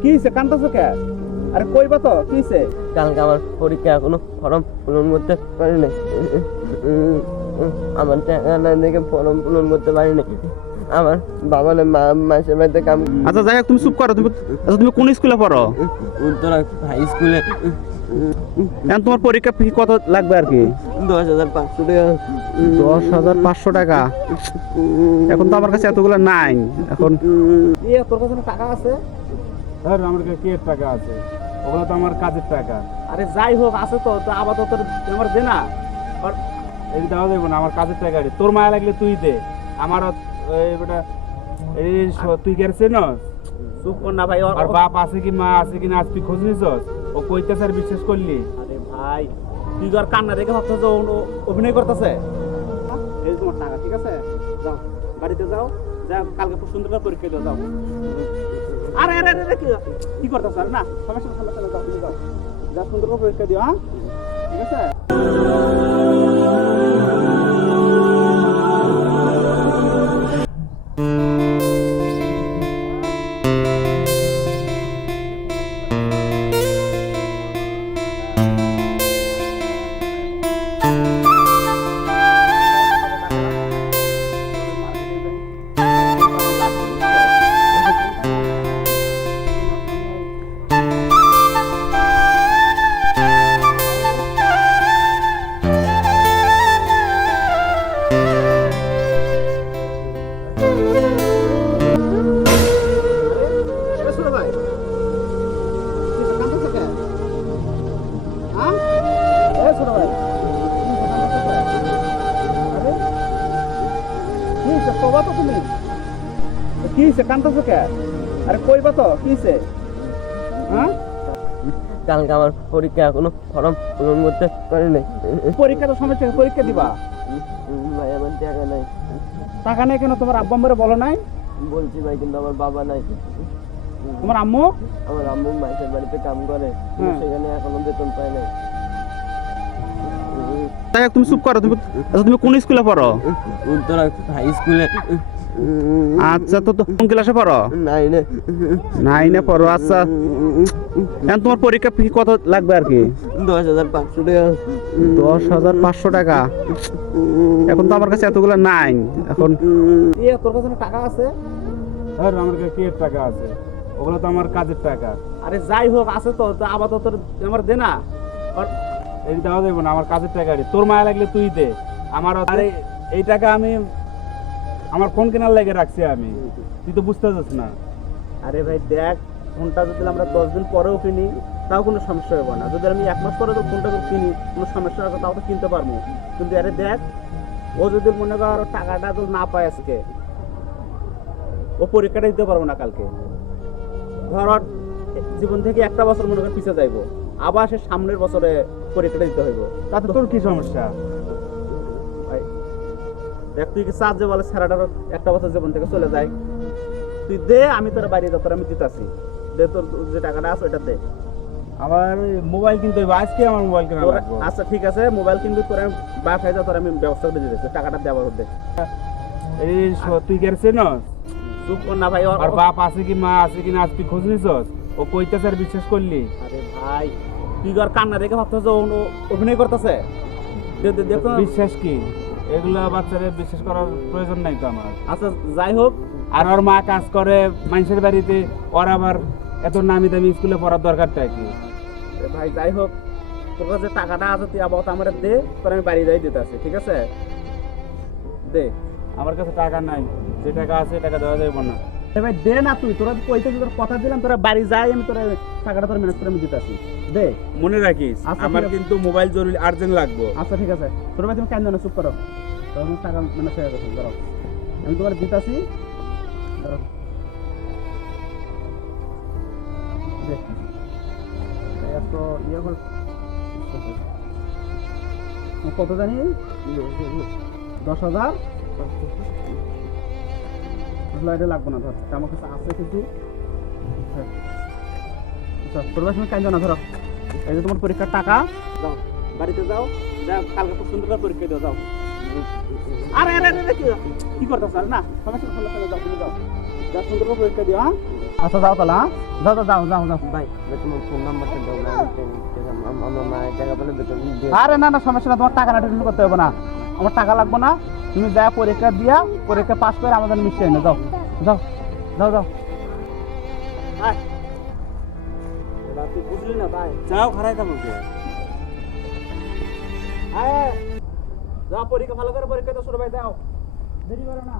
কি হইছে কান্দাছো কে? আরে কইবা তো কি হইছে? কালকে আমার পরীক্ষা এখনো ফর্ম পূরণ করতে পারি নাই। আমার টাকা না দেখে ফর্ম পূরণ করতে পারি নাই। আমার বাবা না মাসে বাড়িতে কাম। আচ্ছা যাই হোক, তুমি চুপ করো। তুমি কোন স্কুলে পড়ো? উত্তরা হাই স্কুলে। এখন তোমার পরীক্ষা ফি কত লাগবে আর কি? 10,500 টাকা। 10,500 টাকা? এখন তো আমার কাছে এতগুলো নাই। এখন তোর কাছে টাকা আছে? আমার কাছে কি এর টাকা আছে? ওগুলো তো আমার কাজের টাকা। আরে যাই হোক আছে তো আপাতত আমার দে না। এই দেওয়া যাবে না, আমার কাজের টাকা রে। তোর মায়া লাগলে তুই দে। আমার বেটা তুই গেছে না, চুপ কর না ভাই। আর বাপ আছে কি মা আছে কি না আজ তুই খোঁজ নিছস? ও কইতেছে আর বিশ্বাস করলি? আরে ভাই তুই আর কান্না দেখে ভাবছিস যে ও অভিনয় করতেছে। এই তোমার টাকা, ঠিক আছে? যাও বাড়িতে যাও, যা কালকে খুব সুন্দর করে পরীক্ষা দিও, যাও। আরে আরে আরে কি করতেছ? আর না সমস্যা যাও, তুমি যাও, যা সুন্দর করে পরীক্ষা দিও। হ্যাঁ ঠিক আছে। কি হইছে কান্দাছো কে? আরে কইবা তো কি হইছে? হ্যাঁ কালকে আমার পরীক্ষা এখনো ফর্ম পূরণ করতে পারি নাই। পরীক্ষা তো সময় থেকে পরীক্ষা দিবা। ভাই আমার টাকা নাই। টাকা নেই কেন? তোমার আব্বা আম্মুরে বলো নাই? বলছি ভাই, কিন্তু আমার বাবা নাই। তোমার আম্মু? আমার আম্মু মাসের বাড়িতে কাম করে, সেখানে এখনো বেতন পায় নাই। তাই তুমি চুপ করো। তুমি কোন স্কুলে পড়ো? উত্তরা হাই স্কুলে। আচ্ছা তো কোন ক্লাসে পড়ো? নাইনে পড়ো। আচ্ছা এখন তোমার পরীক্ষা ফি কত লাগবে আর কি? 10,500 টাকা। 10,500 টাকা? এখন তো আমার কাছে এতগুলো নাই। এখন তোর কাছে টাকা আছে? আমার কাছে কি এর টাকা আছে? ওগুলো তো আমার কাজের টাকা। আরে যাই হোক আছে তো আপাতত আমার দে না। এই দেওয়া যাবে না, আমার কাজের টাকা রে। তোর মায়া লাগলে তুই দে। আমার আরে এই টাকা আমি আমার ফোন কেনার লাগে রাখছি আমি, তুই তো বুঝতে পারছিস না। আরে ভাই দেখ, ফোনটা যদি আমরা 10 দিন পরেও কিনি তাও কোনো সমস্যা হবে না। যদি আমি 1 মাস পরে তো ফোনটা কিনি, কোনো সমস্যা আছে তাও তো কিনতে পারবো। কিন্তু আরে দেখ, ও যদি মনে কর টাকাটা তো না পায় আজকে, ও পরীক্ষাটা দিতে পারবো না কালকে। ধর ওর জীবন থেকে একটা বছর মনে কর পিছিয়ে যাইবো, আবার সে সামনের বছরে পরীক্ষাটা দিতে হইব। তাতে তোর কি সমস্যা? দেখ তুই কি চাস যে বলে ছেলেটার একটা বছর জীবন থেকে চলে যায়? তুই দে, আমি তোর বাইরে যা, তোর আমি দিতাছি। দে তোর যে টাকাটা আছে ওইটা দে। আমার মোবাইল কিনতে হইব আজকে, আমার মোবাইল কেনা লাগবে। আচ্ছা ঠিক আছে, মোবাইল কিন্তু তোর আমি বাসায় যা, তোর আমি ব্যবস্থা করে দিতেছি। টাকাটা দেওয়ার দে। এই তুই গেছে না, চুপ কর না ভাই। আর বাপ আছে কি মা আছে কি না আজ তুই খোঁজ নিছস? ও কইতেছে আর বিশ্বাস করলি? আরে ভাই তুই আর কান্না দেখে ভাবতেছ যে ও অভিনয় করতেছে। দেখো বিশ্বাস কি? এগুলা বাচ্চাদের বিশ্বাস করার প্রয়োজন নাই তো আমার। আচ্ছা যাই হোক, আর ওর মা কাজ করে মানুষের বাড়িতে, ওর আবার এত নামি দামি স্কুলে পড়ার দরকারটা কি? ভাই যাই হোক, তোর কাছে টাকাটা আছে তুই আবার আমার দে, তোর আমি বাড়ি যাই দিতে আছে। ঠিক আছে দে। আমার কাছে টাকা নাই, যে টাকা আছে টাকা দেওয়া যাবে না। ভাই দে না, তুই তোরা কইতে তোর কথা দিলাম, তোরা বাড়ি যাই, আমি তোর টাকাটা তোর ম্যানেজ করে আমি দিতে আসি। দে মনে রাখিস, আমার কিন্তু মোবাইল জরুরি, আর্জেন্ট লাগবে। আচ্ছা ঠিক আছে, তোর ভাই তুমি কেন জানো, চুপ করো। তোর টাকা ম্যানেজ হয়ে গেছে, ধরো আমি তোমার দিতে আসি। ধরো এত ইয়ে কত জানি? 10,000 এটা লাগবে না। ধর আমার কাছে আছে কিন্তু। তোর ভাই তুমি কেন জানো, ধরো এই যে তোমার পরীক্ষার টাকা। যাও বাড়িতে যাও, যা কালকে খুব সুন্দর করে পরীক্ষা দিও, যাও। আরে আরে আরে কি করতেছ? আর না সমস্যা যাও, তুমি যাও, যা সুন্দর করে পরীক্ষা দিও। হ্যাঁ আচ্ছা যাও তাহলে, হ্যাঁ যাও যাও যাও যাও যাও। ভাই তোমার ফোন নাম্বারটা দাও না, আমার মায়ের টাকা পেলে বেতন দিয়ে আরে না না সমস্যা না, তোমার টাকা না টেনশন করতে হবে না, আমার টাকা লাগবে না। তুমি যা পরীক্ষা দিয়া পরীক্ষা পাস করে আমাদের মিষ্টি এনে দাও, যাও যাও যাও। তুই বুঝলি না তাই যাও খারাই যাবো কে যা পরীক্ষা ভালো করে পরীক্ষা তো শুরু ভাই দাও, দেরি করো না।